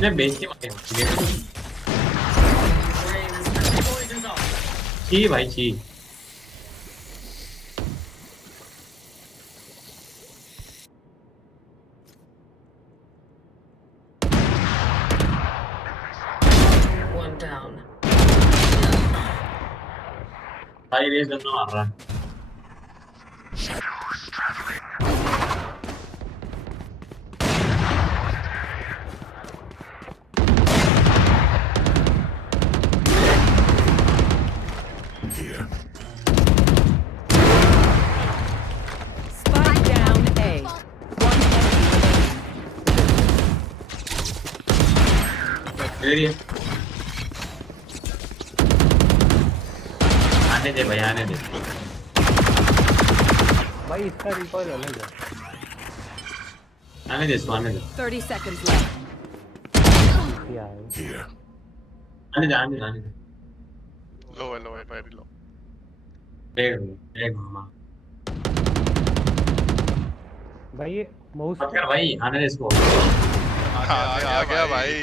मैं बेइज्जती मारेगा ची भाई ची One down. भाई रेस करना मार रहा है Spike down A. One enemy ये आने दे भाई आने दे भाई इसका रिकॉइल अलग है। आने दे इसको आने दे 30 seconds left. यार आने दे आने दे आने दे लो है वेरी लो। देख देख मामा भाई ये माउस मत कर भाई आने दे इसको आ गया भाई।